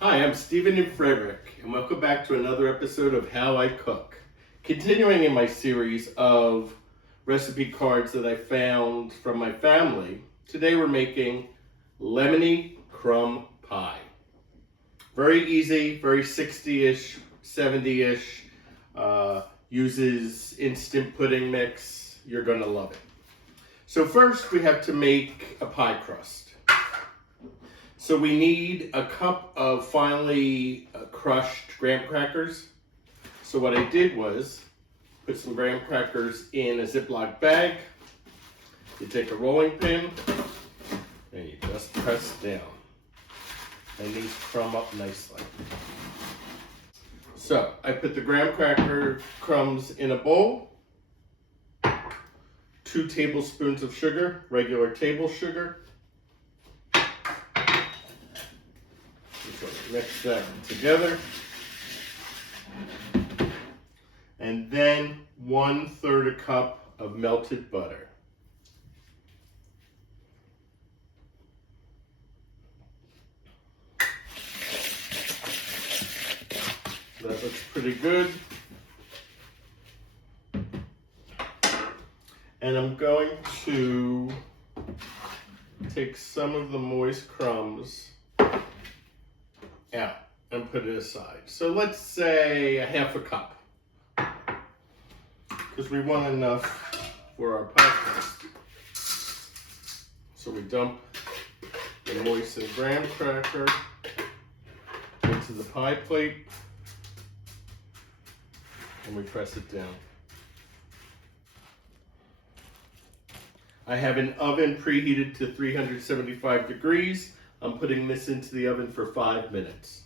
Hi, I'm Stephen and Frederick, and welcome back to another episode of How I Cook. Continuing in my series of recipe cards that I found from my family, today we're making lemony crumb pie. Very easy, very 60-ish, 70-ish, uses instant pudding mix. You're gonna love it. So first we have to make a pie crust. So we need a cup of finely crushed graham crackers. So what I did was put some graham crackers in a Ziploc bag. You take a rolling pin and you just press down. And these crumb up nicely. So I put the graham cracker crumbs in a bowl. 2 tablespoons of sugar, regular table sugar. Mix that together. And then 1/3 a cup of melted butter. That looks pretty good. And I'm going to take some of the moist crumbs out and put it aside. So let's say a 1/2 cup, because we want enough for our pie crust. So we dump the moistened graham cracker into the pie plate and we press it down. I have an oven preheated to 375 degrees. I'm putting this into the oven for 5 minutes.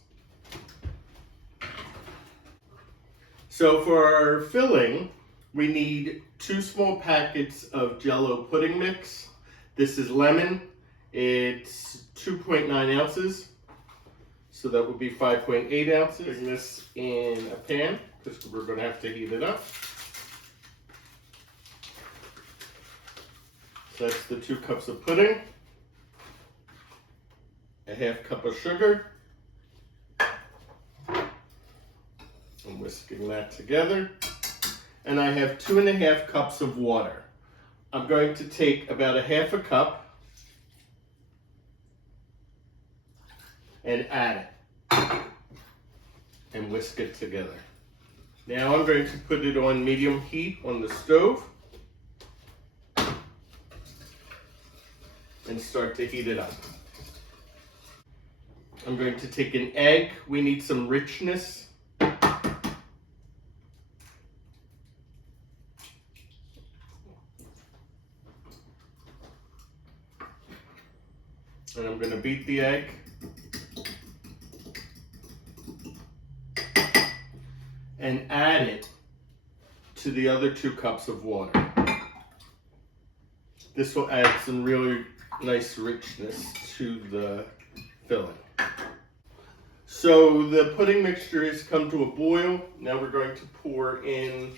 So for our filling, we need 2 small packets of Jell-O pudding mix. This is lemon. It's 2.9 ounces. So that would be 5.8 ounces. Putting this in a pan because we're going to have to heat it up. So that's the 2 cups of pudding. A 1/2 cup of sugar. I'm whisking that together. And I have 2.5 cups of water. I'm going to take about a 1/2 cup and add it and whisk it together. Now I'm going to put it on medium heat on the stove and start to heat it up. I'm going to take an egg. We need some richness. And I'm going to beat the egg. And add it to the other 2 cups of water. This will add some really nice richness to the filling. So the pudding mixture has come to a boil. Now we're going to pour in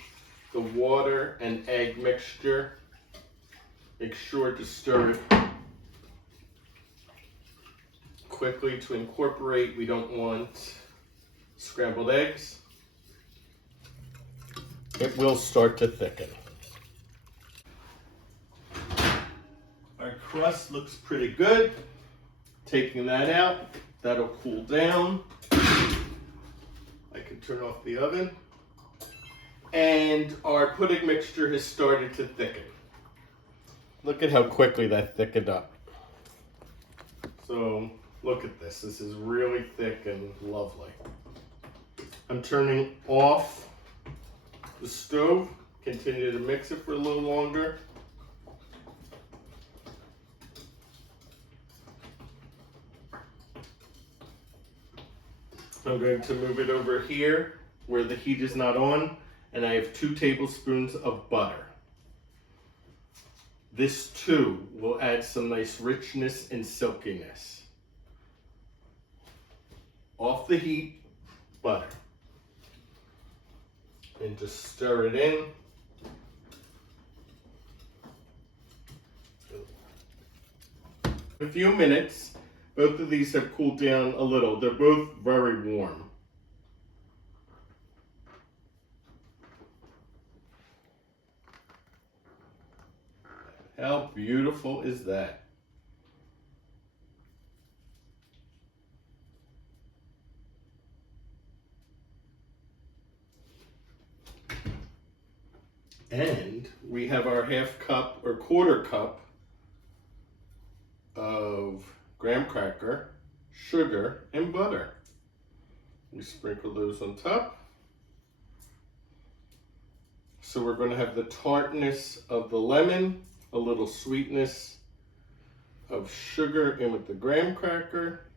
the water and egg mixture. Make sure to stir it quickly to incorporate. We don't want scrambled eggs. It will start to thicken. Our crust looks pretty good. Taking that out, that'll cool down. I can turn off the oven. And our pudding mixture has started to thicken. Look at how quickly that thickened up. So look at this. This is really thick and lovely. I'm turning off the stove. Continue to mix it for a little longer. I'm going to move it over here where the heat is not on, and I have 2 tablespoons of butter. This too will add some nice richness and silkiness. Off the heat, butter. And just stir it in. a few minutes, Both of these have cooled down a little. They're both very warm. How beautiful is that? And we have our half cup or quarter cup of graham cracker, sugar, and butter. We sprinkle those on top. So we're going to have the tartness of the lemon, a little sweetness of sugar in with the graham cracker,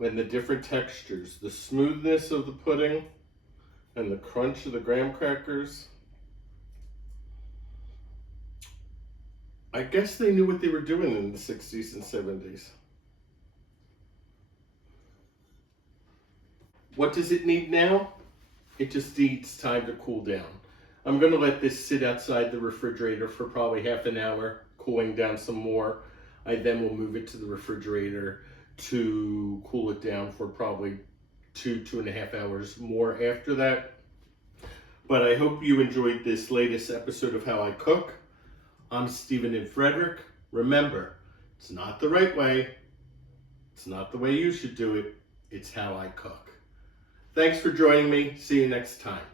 and the different textures, the smoothness of the pudding and the crunch of the graham crackers. I guess they knew what they were doing in the 60s and 70s. What does it need now? It just needs time to cool down. I'm going to let this sit outside the refrigerator for probably half an hour, cooling down some more. I then will move it to the refrigerator to cool it down for probably 2.5 hours more after that. But I hope you enjoyed this latest episode of How I Cook. I'm Stephen and Frederick. Remember, it's not the right way. It's not the way you should do it. It's how I cook. Thanks for joining me. See you next time.